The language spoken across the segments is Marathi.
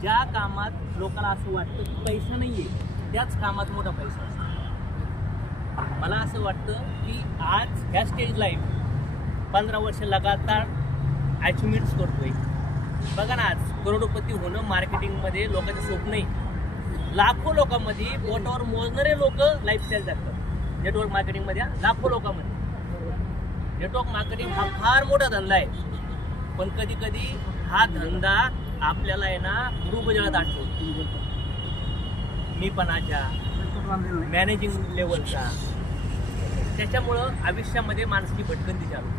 ज्या कामात लोकांना असं वाटतं की पैसा नाहीये त्याच कामात मोठा पैसा असतो. मला असं वाटतं की आज ह्या स्टेज लाईफ 15 वर्ष लगातार अचिव्हमेंट्स करतोय. बघा ना, आज करोडपती होणं मार्केटिंगमध्ये लोकांचं स्वप्न आहे. लाखो लोकांमध्ये बोटावर मोजणारे लोक लाईफस्टाईल जगतात नेटवर्क मार्केटिंगमध्ये. लाखो लोकांमध्ये नेटवर्क मार्केटिंग हा फार मोठा धंदा आहे. पण कधी कधी हा धंदा आपल्याला आहे ना गुरुबजाळात आठवतो. मीपणाच्या मॅनेजिंग लेवलचा. त्याच्यामुळं आयुष्यामध्ये माणसाची भटकंती चालू.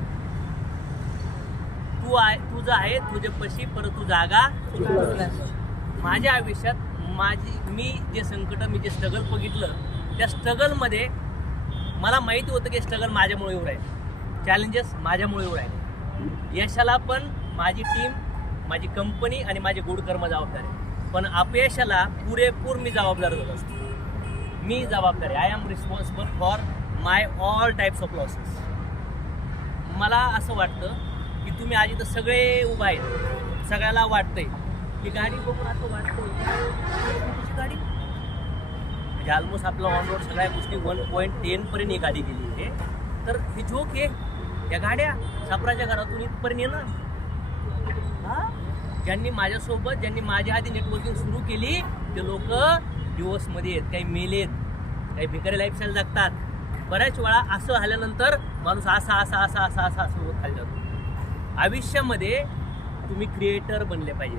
तुझं आहे तुझे पशी परंतु जागा. माझ्या आयुष्यात मी जे संकट मी जे स्ट्रगल बघितलं त्या स्ट्रगलमध्ये मला माहिती होतं की स्ट्रगल माझ्यामुळे येऊ राहील, चॅलेंजेस माझ्यामुळे येऊ राहील. यशाला पण माझी टीम, माझी कंपनी आणि माझे गुणकर्म जबाबदार आहे. पण अपयशाला पुरेपूर मी जबाबदार होत असतो. मी जबाबदार आहे. I am responsible for my all types of losses. मला असं वाटतं की तुम्ही आज इथं सगळे उभा आहेत. सगळ्याला वाटतंय की गाडी बघून असं वाटतंय गाडी म्हणजे ऑलमोस्ट आपलं ऑनरोड सगळ्या गोष्टी 1.10 पर्यंत ही गाडी गेली आहे. तर हे जोक आहे. या गाड्या सापराच्या घरातून इथपर्यंत येणार. ज्यांनी माझ्यासोबत ज्यांनी माझ्या आधी नेटवर्किंग सुरू केली ते लोक दिवसमध्ये आहेत. काही मेलेत, काही भिकारी लाईफस्टाईल जगतात. बऱ्याच वेळा असं झाल्यानंतर माणूस असा होत खाली जातो. आयुष्यामध्ये तुम्ही क्रिएटर बनले पाहिजे.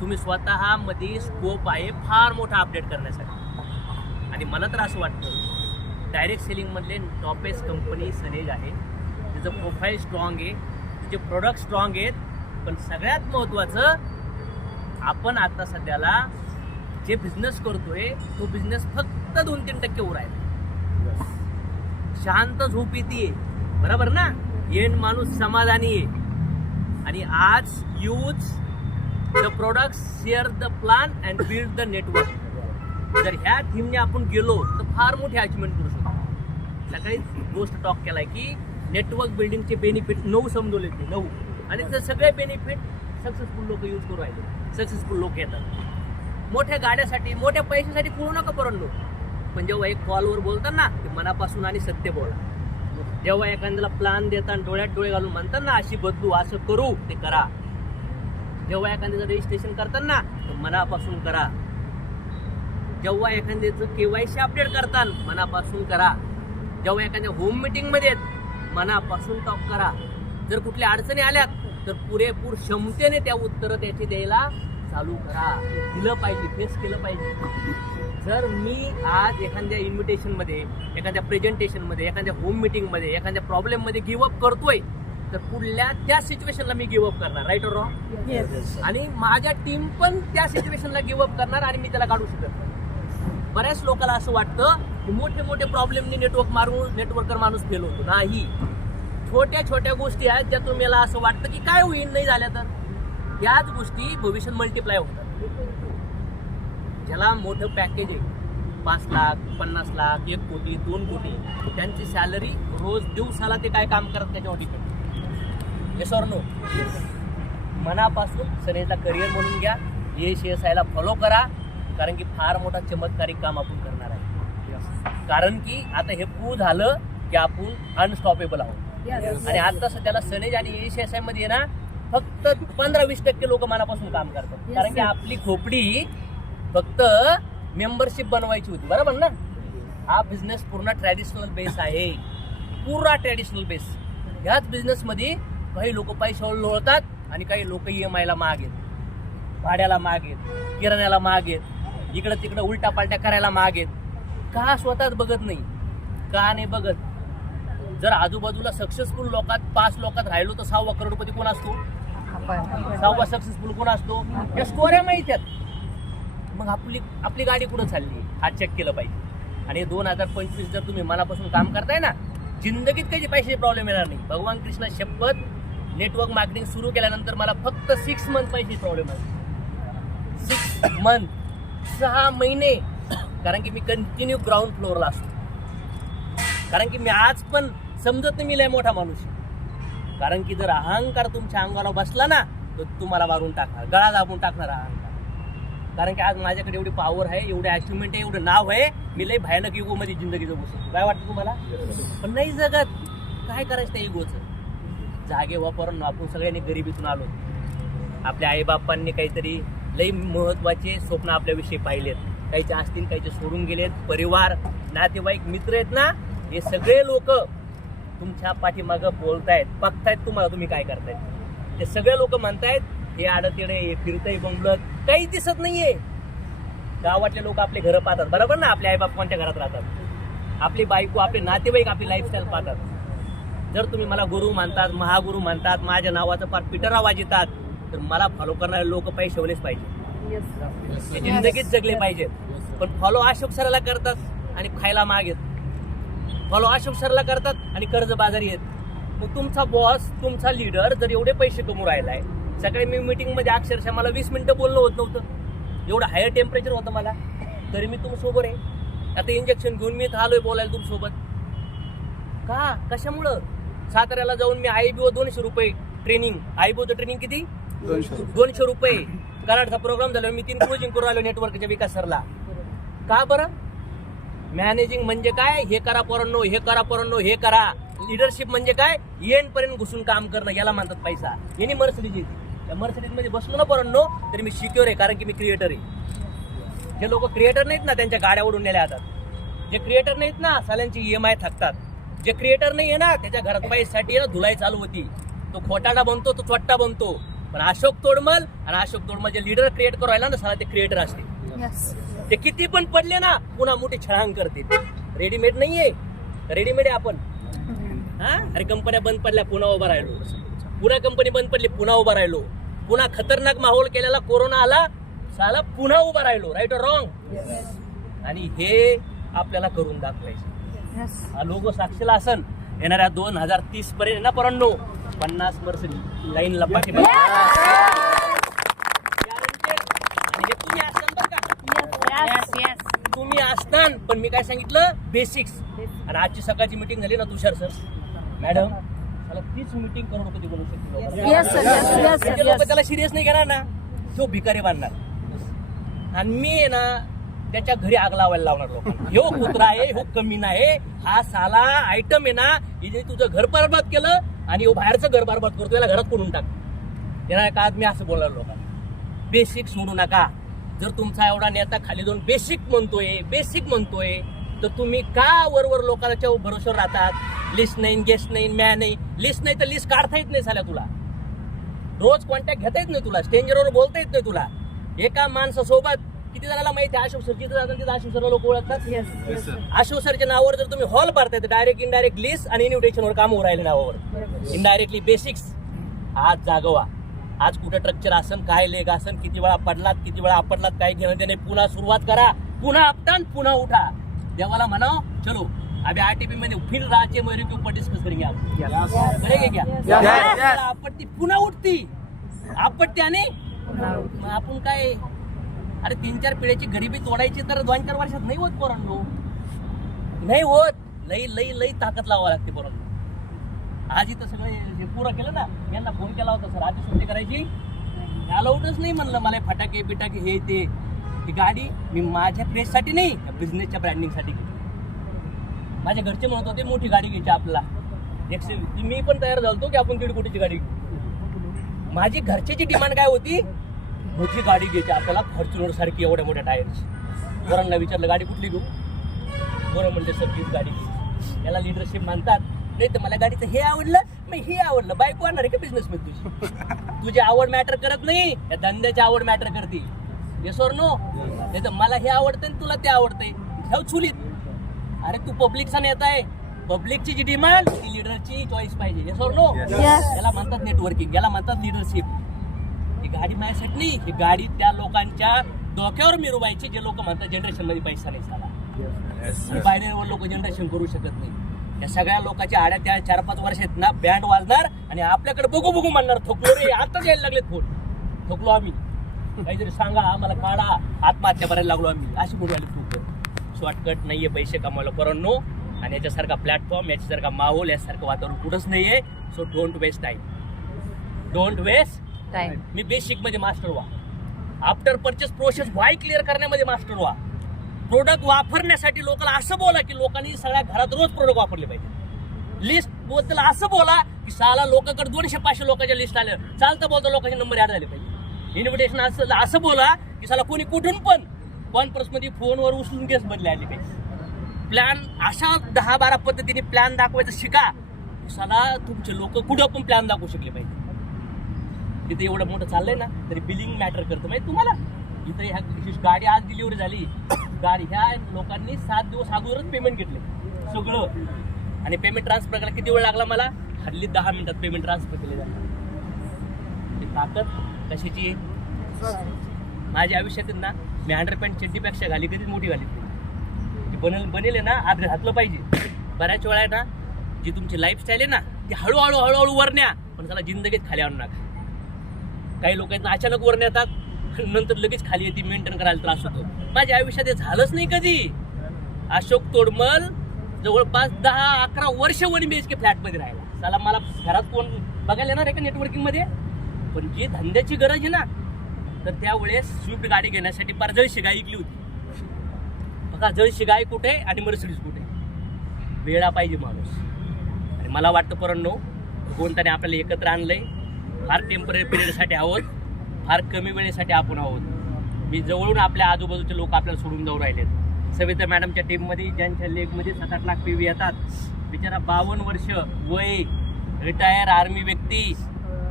तुम्ही स्वतःमध्ये स्कोप आहे फार मोठा अपडेट करण्यासाठी. आणि मला तर असं वाटतं डायरेक्ट सेलिंगमधले टॉपेस्ट कंपनी सनेज आहे. तिचं प्रोफाईल स्ट्रॉंग आहे, तिचे प्रोडक्ट स्ट्रॉंग आहेत. पण सगळ्यात महत्त्वाचं आपण आता सध्याला जे बिझनेस करतोय तो बिझनेस फक्त 2-3% वर आहे. शांत झोप येते, बरोबर ना. येण माणूस समाधानी आहे. आणि आज use the product, share the plan and build the network. जर ह्या थीमने आपण गेलो तर फार मोठी अचिव्हमेंट करू शकतो. सकाळी गोष्ट टॉक केलाय की नेटवर्क बिल्डिंगचे बेनिफिट 9 समजवले ते 9. आणि ते सगळे बेनिफिट सक्सेसफुल लोक यूज करू राहिले. सक्सेसफुल लोक येतात. मोठ्या गाड्यासाठी मोठ्या पैशासाठी करू नका परंतु. पण जेव्हा एक कॉलवर बोलतात ना ते मनापासून आणि सत्य बोला. जेव्हा एखाद्याला प्लॅन देताना डोळ्यात डोळे घालून म्हणतात ना अशी बदलू असं करू ते करा. जेव्हा एखाद्याचं रजिस्ट्रेशन करतात ना तर मनापासून करा. जेव्हा एखाद्याचं KYC अपडेट करताना मनापासून करा. जेव्हा एखाद्या होम मीटिंगमध्ये मनापासून टॉक करा. जर कुठल्या अडचणी आल्यात तर पुरेपूर क्षमतेने त्या उत्तरं त्याची द्यायला चालू करा. दिलं पाहिजे, फेस केलं पाहिजे. जर मी आज एखाद्या इन्व्हिटेशनमध्ये, एखाद्या प्रेझेंटेशनमध्ये, एखाद्या होम मीटिंगमध्ये, एखाद्या प्रॉब्लेममध्ये गिव्हअप करतोय तर पुढल्या त्या सिच्युएशनला मी गिव्हअप करणार. Right or wrong? आणि माझ्या टीम पण त्या सिच्युएशनला गिव्हअप करणार आणि मी त्याला काढू शकत नाही. बऱ्याच लोकांना असं वाटतं की मोठे मोठे प्रॉब्लेमनी नेटवर्कर माणूस फेल होतो. नाही, छोट्या छोट्या गोष्टी आहेत ज्या तुम्हाला असं वाटतं की काय होईल नाही झाल्या तर याच गोष्टी भविष्यात मल्टिप्लाय होतात. ज्याला मोठं पॅकेज आहे 5 लाख, 50 लाख, 1 कोटी, 2 कोटी, त्यांची सॅलरी रोज दिवसाला ते काय काम करत त्याच्यावर डिपेंड. Yes or no? मनापासून सनेजला करिअर म्हणून घ्या. YESAYला फॉलो करा. कारण की फार मोठा चमत्कारिक काम आपण करणार आहे. कारण की आता हे प्रूव्ह झालं की आपण अनस्टॉपेबल आहोत. आणि आता सध्याला सनेज आणि YESAY मध्ये ना फक्त 15-20% लोक मनापासून काम करतात. कारण की आपली खोपडी फक्त मेंबरशिप बनवायची होती, बरोबर ना. हा बिझनेस पूर्ण ट्रॅडिशनल बेस आहे. पूर्ण ट्रॅडिशनल बेस. ह्याच बिझनेसमध्ये काही लोक पैशावर लोळतात आणि काही लोक EMIला मागेत, भाड्याला मागेत, किराण्याला मागेत, इकडं तिकडं उलटा पालट्या करायला मागेत. का स्वतःच बघत नाही? का नाही बघत? जर आजूबाजूला सक्सेसफुल लोकात 5 लोकात राहिलो तर 6वा करोडपती कोण असतो? 6वा सक्सेसफुल कोण असतो? या स्टोऱ्या माहिती आहेत. मग आपली गाडी कुठं चालली हा चेक केलं पाहिजे. आणि 2025 जर तुम्ही मनापासून काम करताय ना जिंदगीत काही पैशाचे प्रॉब्लेम येणार नाही. भगवान कृष्णा शपथ, नेटवर्क मार्केटिंग सुरू केल्यानंतर मला फक्त 6 मंथ पैशाचे प्रॉब्लेम आले. 6 मंथ, 6 महिने. कारण की मी कंटिन्यू ग्राउंड फ्लोअरला असतो. कारण की मी आज पण समजत नाही मी लय मोठा माणूस. कारण की जर अहंकार तुमच्या अंगाला बसला ना तो तुम्हाला मारून टाकणार, गळा दाबून टाकणार अहंकार. कारण की आज माझ्याकडे एवढी पॉवर आहे, एवढे अचिव्हमेंट आहे, एवढं नाव आहे, मी लई भयानक इगोमध्ये जिंदगी जगू शकतो. काय वाटतं तुम्हाला? पण नाही जगत. काय करायचं त्या इगोचं? जागे वापरून आपण सगळ्यांनी गरिबीतून आलो. आपल्या आईबापांनी काहीतरी लई महत्वाचे स्वप्न आपल्याविषयी पाहिलेत. काहीचे असतील, काहीचे सोडून गेलेत. परिवार, नातेवाईक, मित्र आहेत ना, हे सगळे लोक तुमच्या पाठीमागं बोलतायत, बघतायत तुम्हाला तुम्ही काय करतायत. ते सगळे लोक म्हणतायत हे आडतेडे, हे फिरतय बंगलत, काही दिसत नाहीये. गावातले लोक आपले घरं पाहतात, बरोबर ना? आपले आईबाप कोणत्या घरात राहतात, आपली बायको, आपले नातेवाईक आपली लाईफस्टाईल पाहतात. जर तुम्ही मला गुरु मानतात, महागुरु मानतात, माझ्या नावाचं फार पिटरा वाजतात, तर मला फॉलो करणारे लोक पैसेवलेच पाहिजे, जिंदगीत जगले पाहिजेत. पण फॉलो अशोक सराला करतात आणि खायला मागेत, फॉलो अशोक सराला करतात आणि कर्जबाजारी आहेत. मग तुमचा बॉस, तुमचा लीडर जर एवढे पैसे कमवून राहिलाय, सकाळी मी मीटिंगमध्ये अक्षरशः मला 20 मिनिटं बोलणं होत नव्हतं, एवढं हायर टेम्परेचर होतं मला, तरी मी तुमच्यासोबत आहे. आता इंजेक्शन घेऊन मी इथं आलोय बोलायला तुमच्यासोबत. का? कशामुळं? साताऱ्याला जाऊन मी IBO 200 रुपये ट्रेनिंग, IBOचं ट्रेनिंग किती? 200 रुपये. कराडचा प्रोग्राम झाला, मी 3 क्लोजिंग करून आलो नेटवर्कच्या विकास सरला. का बरं? मॅनेजिंग म्हणजे काय? हे करा पोरांनो, हे करा पोरांनो, हे करा. लिडरशिप म्हणजे काय? एंड पर्यंत घुसून काम करणं, याला म्हणतात पैसा. यांनी मर्सिडीज येते, त्या मर्सिडीज मध्ये बसलो ना पोरांनो, तरी मी सिक्युअर आहे, कारण की मी क्रिएटर आहे. जे लोक क्रिएटर नाहीत ना, त्यांच्या गाड्या उडून नेल्या जातात. जे क्रिएटर नाहीत ना, साल्यांची EMI थकतात. जे क्रिएटर नाही आहे ना, त्याच्या घरात पैशासाठी ना धुलाई चालू होती. तो खोटाडा बनतो, तो चोट्टा बनतो. पण अशोक तोडमल आणि अशोक तोडमल जे लीडर क्रिएट करू राहिला ना, साला ते क्रिएटर असते. ते किती पण पडले ना, पुन्हा मोठी छळांग करते. रेडीमेड नाहीये, रेडीमेड आहे आपण. हा, अरे कंपन्या बंद पडल्या, पुन्हा उभा राहिलो. पुन्हा कंपनी बंद पडली, पुन्हा उभा राहिलो. पुन्हा खतरनाक माहोल केलेला कोरोना आला, साला पुन्हा उभा राहिलो. राईट और रॉंग? आणि हे आपल्याला करून दाखवायचं. हा लोगो साक्षीला असन येणाऱ्या 2030 पर्यंत ना पोरांनो, 50 वर्ष लाईनला पाठीमागे. तुम्ही असतान बरं का, तुम्ही असतान. पण मी काय सांगितलं? बेसिक्स. आणि आजची सकाळची मीटिंग झाली ना तुषार सर, मॅडम, मला 30 मीटिंग करोड रुपये बनवू शकतो. लोक त्याला सिरियस नाही घेणार ना, तो भिकारी बांधणार. आणि मी आहे ना, त्याच्या घरी आग लावायला लावणार लोकांना. ह्यो कुत्रा आहे, ह्यो कमीना आहे, हा साला आयटम आहे ना, हिने तुझं घर बरबाद केलं आणि ह्यो बाहेरचं घर बरबाद करतो, याला घरात कोणून टाक. येणार का? मी असं बोलणार लोकांना, बेसिक सोडू नका. जर तुमचा एवढा नेता खाली जाऊन बेसिक म्हणतोय, तर तुम्ही का वरवर लोकांच्या भरोश्यावर राहतात? लिस्ट नाही, गेस्ट नाही, मॅ नाही. लिस्ट नाही तर लिस्ट काढता येत नाही साल्या तुला. रोज कॉन्टॅक्ट घेता येत नाही तुला, स्ट्रेंजरवर बोलता येत नाही तुला. एका माणसासोबत किती जणांना माहिती आहे? अशोक सर जिथं जातात तिथं अशोक सरला लोक ओळखतात. अशोक सरच्या नावावर जर तुम्ही हॉल भरताय, तर डायरेक्ट इनडायरेक्ट लिस्ट आणि इन्व्हिटेशनवर काम होऊ राहिले नावावर. इनडायरेक्टली बेसिक्स आज जागवा. आज कुठं स्ट्रक्चर असन, काय लेग असन, किती वेळा पडलात, किती वेळा आपडलात, काय घेणं त्याने. पुन्हा सुरुवात करा, पुन्हा आपटान, पुन्हा उठा. देवाला म्हणाव, चलो अभी RTP मध्ये फिर राज्य मेरे के ऊपर डिस्कस करेंगे आप. करेंगे क्या? आपत्ती पुन्हा उठती, आपत्ती आणि आपण काय. अरे 3-4 पिढ्याची गरिबी तोडायची तर 2-4 वर्षात नाही होत पोरांनो, नाही होत. लई लई लई ताकद लावावं लागते पोरांनो. आज इथं सगळे पुरं केलं ना, यांना फोन केला होता, सर आधी सुट्टी करायची, अलाउडच नाही म्हणलं. मला फटाके बिटाके हे ते. ही गाडी मी माझ्या प्रेससाठी नाही, बिझनेसच्या ब्रँडिंगसाठी घेतली. माझ्या घरचे म्हणत होते मोठी गाडी घ्यायची आपल्याला, मी पण तयार झालो की आपण 1.5 कोटीची गाडी घेऊ. माझी घरच्याची डिमांड काय होती? मोठी गाडी घ्यायची आपल्याला, फॉर्च्युनर सारखी एवढ्या मोठ्या टायर्स. पोरांना विचारलं गाडी कुठली घेऊ? बरं म्हणते सर हीच गाडी घेऊ. याला लिडरशिप मानतात. नाही तर मला गाडीचं हे आवडलं, मग हे आवडलं. बायको आणणार आहे का बिझनेसमध्ये तुझी? तुझी आवड मॅटर करत नाही, या धंद्याची आवड मॅटर करते. Yes or no? नाही तर मला हे आवडतंय तुला ते आवडतंय, ठेव चुलीत. अरे तू पब्लिकचा नेता आहे, पब्लिकची जी डिमांड ती लिडरची चॉईस पाहिजे. Yes or no? याला म्हणतात नेटवर्किंग, याला म्हणतात लिडरशिप. ही गाडी माझ्यासाठी नाही, ही गाडी त्या लोकांच्या डोक्यावर मिरवायची जे लोक म्हणतात जनरेशन मध्ये पैसा नाही झाला. बाहेर लोक जनरेशन करू शकत नाही. या सगळ्या लोकांच्या आड्या त्या 4-5 वर्षात ना बँड वाजणार आणि आपल्याकडे बघू बघू म्हणणार, थकलो रे, आता यायला लागलेत फोन, थकलो आम्ही, काहीतरी सांगा आम्हाला, काढा, आत्महत्या करायला लागलो आम्ही. अशी कुठे आली खूप. शॉर्टकट नाहीये पैसे कमवायला पोरांनो. आणि याच्यासारखा प्लॅटफॉर्म, याच्यासारखा माहोल, याच्यासारखं वातावरण कुठंच नाहीये. So don't waste time, don't waste me basic मध्ये मास्टर व्हा, after purchase process why clear करण्यामध्ये मास्टर व्हा, प्रोडक्ट वापरण्यासाठी लोकांना असं बोला की लोकांनी सगळ्या घरात रोज प्रोडक्ट वापरले पाहिजे. लिस्ट बद्दल असं बोला की साला लोकांकडे 200-500 लोकांच्या लिस्ट आल्या, चालतं बोलतं लोकांचे नंबर ऍड झाले पाहिजे. इन्व्हिटेशन असं बोला की साला कोणी कुठून पण कॉन्फरन्स मध्ये फोनवर उचलून केस बदले आले पाहिजे. प्लॅन अशा 10-12 पद्धतीने प्लॅन दाखवायचं शिका. साला तुमचे लोक कुठं पण प्लॅन दाखवू शकले पाहिजे. तिथे एवढं मोठं चाललंय ना तरी बिलिंग मॅटर करतं माहिती तुम्हाला. इथं ह्या गाडी आज डिलिव्हरी झाली, गाडी ह्या लोकांनी 7 दिवस अगोदरच पेमेंट घेतले सगळं, आणि पेमेंट ट्रान्सफर करायला किती वेळ लागला मला? हल्ली 10 मिनिटात पेमेंट ट्रान्सफर केले जातं. ताकद कशाची आहे? माझ्या आयुष्यात ना मी 100 चड्डीपेक्षा घाली कधीच मोठी घाली बनेल आहे ना, आज घातलं पाहिजे. बऱ्याच वेळा आहे ना जी तुमची लाईफस्टाईल आहे ना ती हळूहळू वरण्या, पण त्याला जिंदगीत खाली आणू नका. काही लोक आहेत ना अचानक वरण्या येतात, नंतर लगेच खाली येते, मेंटेन करायला त्रास होतो. माझ्या आयुष्यात हे झालंच नाही कधी. अशोक तोडमल जवळपास 10-11 वर्ष 1 BHK फ्लॅटमध्ये राहिला. त्याला मला घरात कोण बघायला येणार आहे का नेटवर्किंगमध्ये? पण जी धंद्याची गरज आहे ना, तर त्यावेळेस स्विफ्ट गाडी घेण्यासाठी फार जळशी गाय ऐकली होती. बघा जळशी गाय कुठे आणि मर्सिडीज कुठे. वेळा पाहिजे माणूस. आणि मला वाटतं परंतु कोणत्याने आपल्याला एकत्र आणलंय. फार टेम्पररी पिरियडसाठी आहोत, फार कमी वेळेसाठी आपण आहोत. मी जवळून आपल्या आजूबाजूचे लोक आपल्याला सोडून जाऊ राहिलेत. सविता मॅडमच्या टीममध्ये ज्यांच्या लेगमध्ये 7-8 लाख PV येतात, बिचारा 52 वर्ष वय, रिटायर आर्मी व्यक्ती,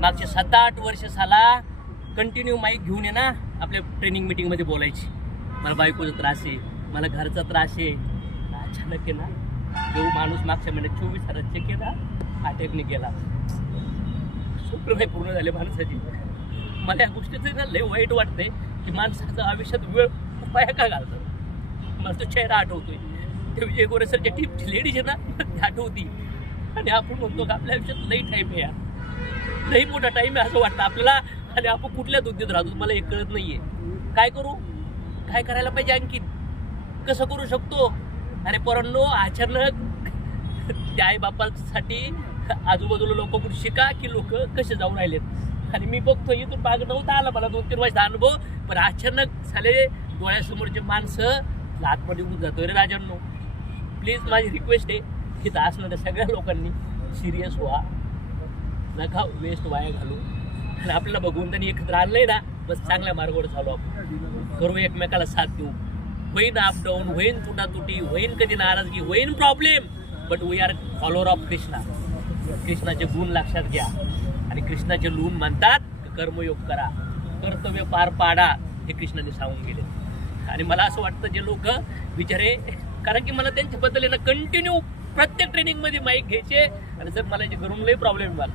मागचे 7-8 वर्ष साला कंटिन्यू माईक घेऊन ये ना आपल्या ट्रेनिंग मिटिंगमध्ये बोलायची. मला बायकोचा त्रास आहे, मला घरचा त्रास आहे. अचानक आहे ना जो माणूस मागच्या महिन्यात 24,000 चेक केला, अटॅकने गेला. स्वप्न नाही पूर्ण झाले माणसाची. मला या गोष्टीचं ना लय वाईट वाटतंय की माणसाचं आयुष्यात वेळ उपाय का घालतं. मला तो चेहरा आठवतोय, ते विजय गोरे सरच्या टीमची लेडीज आहे ना ती आठवती. आणि आपण म्हणतो का आपल्या आयुष्यात लई टाईम आहे, लई मोठा टाईम आहे असं वाटतं आपल्याला. आणि आपण कुठल्या दुद्धीत राहतो मला हे कळत नाहीये. काय करू, काय करायला पाहिजे, आणखी कसं करू शकतो? अरे परंतु अचानक त्या आई बापासाठी आजूबाजूला लोक कुठे शिका की लोक कसे जाऊन राहिलेत. आणि मी बघतो इथून मागं नव्हता आला मला 2-3 वर्षाचा अनुभव, पण अचानक झाले डोळ्यासमोरचे माणसं आतमध्ये होऊन जातोय. रे राजांनो प्लीज माझी रिक्वेस्ट आहे की असणाऱ्या सगळ्या लोकांनी सिरियस व्हा, नका वेस्ट वाया घालू. आणि आपल्याला बघून त्यांनी एकत्र आणलंय ना बस चांगल्या मार्गावर चालू आपण करू, एकमेकाला साथ देऊ. होईन अपडाऊन, होईन तुटातुटी, होईन कधी नाराजगी, होईन problem, but we are follower of Krishna. कृष्णाचे गुण लक्षात घ्या. आणि कृष्णाचे लूण म्हणतात कर्मयोग करा, कर्तव्य पार पाडा, हे कृष्णाने सांगून गेले. आणि मला असं वाटतं जे लोक बिचारे, कारण की मला त्यांच्याबद्दल ना कंटिन्यू प्रत्येक ट्रेनिंगमध्ये माईक घ्यायचे. आणि सर मला घरून लई प्रॉब्लेम मला.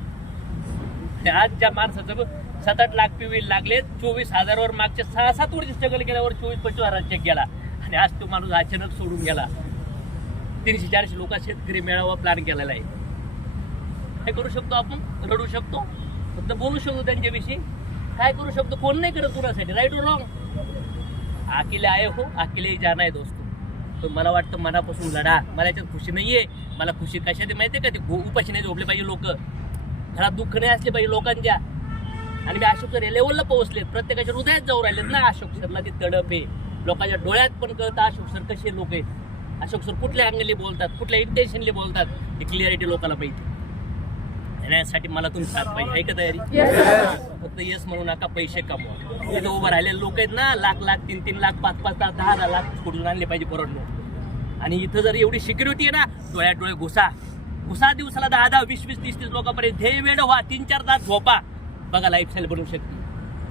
आज ज्या माणसाचं 7-8 लाख PV लागले, 24,000वर मागच्या 6-7 वर्ष स्ट्रगल केल्यावर 24-25,000 चेक गेला. आणि आज तो माणूस अचानक सोडून गेला. 300-400 लोक शेतकरी मेळावा प्लॅन केलेला आहे. काय करू शकतो आपण? रडू शकतो, फक्त बोलू शकतो त्यांच्याविषयी. काय करू शकतो? कोण नाही करत कुणासाठी, राईट और रॉंग. अकेले आए हो, अकेले जाना है दोस्तों. पण मला वाटतं मनापासून लढा. मला याच्यात खुशी नाहीये. मला खुशी कशात माहितीये का? ते उपाशी नाही झोपले पाहिजे लोक, घरात दुःख नाही असले पाहिजे लोकांच्या. आणि मी अशोक सर या लेवलला पोहोचलेत, प्रत्येकाच्या हृदयात जाऊ राहिलेत ना. अशोक सरला ती तडप आहे, लोकांच्या डोळ्यात पण कळतं अशोक सर कसे लोक आहेत, अशोक सर कुठल्या अँगलने बोलतात, कुठल्या इंटेन्शनने बोलतात, ही क्लिअरिटी लोकांना पाहिजे. यासाठी मला तुम्ही साथ पाहिजे. आहे का तयारी? फक्त येस म्हणू नका, पैसे कमवा. इथं उभं राहिलेले लोक आहेत ना, लाख 3-3 लाख 5-5 लाख 10-10 लाख कुठून आणले पाहिजे परवडणं. आणि इथं जर एवढी सिक्युरिटी आहे ना, डोळ्यात डोळे घुसा दिवसाला 10-10 20-20 30-30 लोकांपर्यंत ध्येय वेळ व्हा, 3-4 तास झोपा, बघा लाईफस्टाईल बनवू शकते.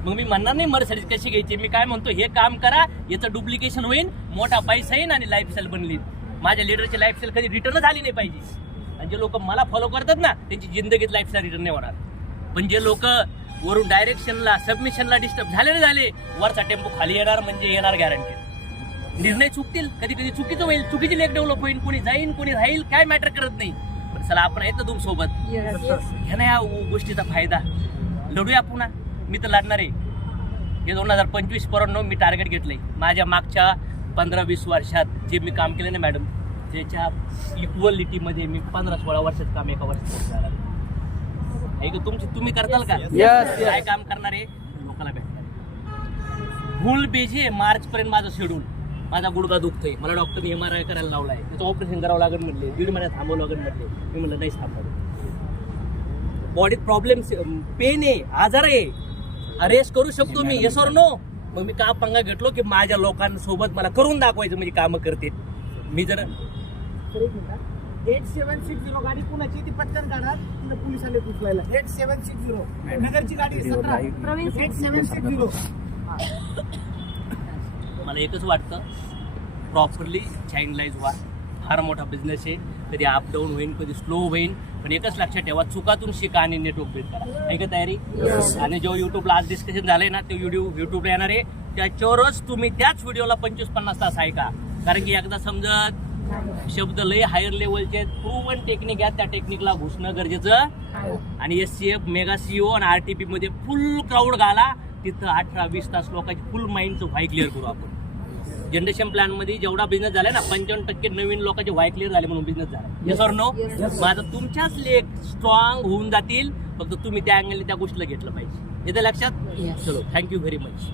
मग मी म्हणणार नाही मर्सिडीज कशी घ्यायची. मी काय म्हणतो, हे काम करा, याचं डुप्लिकेशन होईल, मोठा पैसा येईल आणि लाईफस्टाईल बनली. माझ्या लिडरची लाईफस्टाईल कधी रिटर्न झाली नाही पाहिजे. आणि जे लोक मला फॉलो करतात ना त्यांची जिंदगीत लाईफस्टाईल रिटर्न नाही होणार. पण जे लोक वरून डायरेक्शनला सबमिशनला डिस्टर्ब झाले वरचा टेम्पो खाली येणार म्हणजे येणार गॅरंटी. निर्णय चुकतील, कधी कधी चुकीचं होईल, चुकीची लेख डेव्हलप होईल, कोणी जाईन कोणी राहील काय मॅटर करत नाही. पण चला आपण येतो तुम सोबत, घ्या ना या गोष्टीचा फायदा, लढूया पुन्हा. मी तर लढणार आहे. हे 2025 पर्यंत मी टार्गेट घेतलंय. माझ्या मागच्या 15-20 वर्षात जे मी काम केलं ना मॅडम, त्याच्या इक्वलिटीमध्ये मी 15-16 वर्षात काम एका वर्षात झालं. आहे का तुम्ही करताल का? Yes. काय काम करणार आहे? लोकांना भेटणार. फुल बिझी आहे मार्च पर्यंत माझं शेड्यूल. माझा गुडघा दुखतोय, मला डॉक्टरने MRI करायला लावलाय, त्याचं ऑपरेशन करावं लागेल म्हणले, 1.5 महिन्यात थांबवं लागेल म्हणले. मी म्हणलं नाही थांबवलं. बॉडीत प्रॉब्लेम, पेन आहे, आजार आहे, अरेस्ट करू शकतो मी, येस ऑर नो? मग मी का पंगा घेतलो की माझ्या लोकांसोबत मला करून दाखवायचं, म्हणजे कामं करते मी. जर 8760 गाडी कुणाची ती पटकन काढा, पोलीस आले उचलायला. 8760 नगरची गाडी 8760. मला एकच वाटतं, प्रॉपरली चाइल्डलाइज व्हा. फार मोठा बिझनेस आहे, कधी अप डाऊन होईल, कधी स्लो होईल, पण एकच लक्षात ठेवा, चुकातून शिका आणि नेटवर्क बिल्ड करा. आहे का तयारी? आणि जो युट्यूबला आज डिस्कशन झालंय ना, ते व्हिडिओ युट्यूबला येणार आहे, त्याच्यावरच तुम्ही त्याच व्हिडिओला 25-50 तास ऐका. कारण की एकदा समजत शब्द लय हायर लेवलचे प्रूव्हन टेक्निक आहेत, त्या टेक्निकला घुसणं गरजेचं. आणि SCF मेगा CEO आणि RTP मध्ये फुल क्राऊड घाला, तिथं 18-20 तास लोकांची फुल माइंडचं व्हाय क्लिअर करू आपण. जनरेशन प्लॅन मध्ये जेवढा बिझनेस झालाय ना, 55% नवीन लोकांचे व्हाय क्लिअर झाले म्हणून बिझनेस झाला. Yes or no? माझं तुमच्याच लेख स्ट्रॉंग होऊन जातील, फक्त तुम्ही त्या अँगलने त्या गोष्टीला घेतलं पाहिजे. येतं लक्षात? चलो, थँक्यू व्हेरी मच.